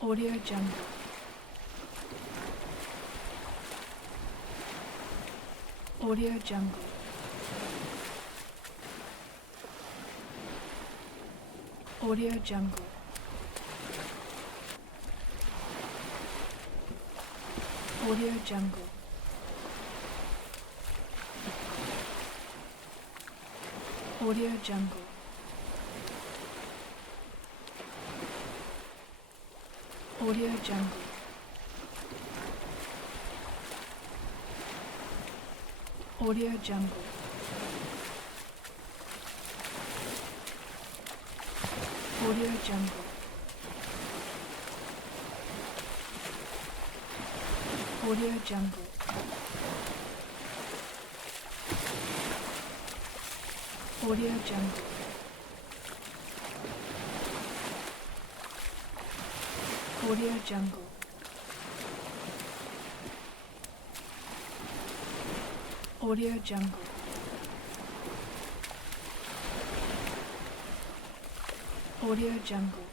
Audio Jungle. Audio Jungle. Audio Jungle. Audio Jungle. Audio Jungle. Audio Jungle. Audio Jungle. Audio Jungle. Audio Jungle. Audio Jungle. Audio Jungle. Audio Jungle. Audio Jungle.